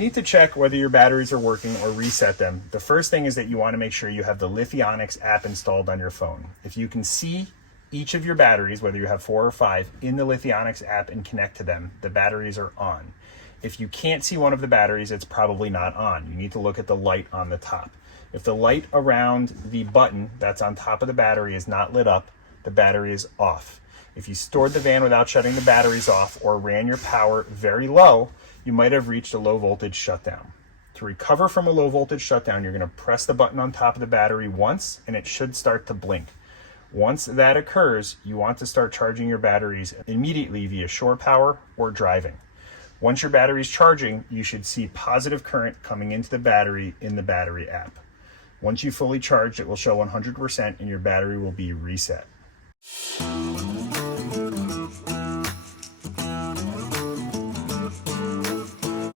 need to check whether your batteries are working or reset them. The first thing is that you want to make sure you have the Lithionics app installed on your phone. If you can see each of your batteries, whether you have 4 or 5, in the Lithionics app and connect to them, the batteries are on. If you can't see one of the batteries, it's probably not on. You need to look at the light on the top. If the light around the button that's on top of the battery is not lit up, the battery is off. If you stored the van without shutting the batteries off or ran your power very low, you might have reached a low voltage shutdown. To recover from a low voltage shutdown, you're going to press the button on top of the battery once and it should start to blink. Once that occurs, you want to start charging your batteries immediately via shore power or driving. Once your battery is charging, you should see positive current coming into the battery in the battery app. Once you fully charged, it will show 100% and your battery will be reset.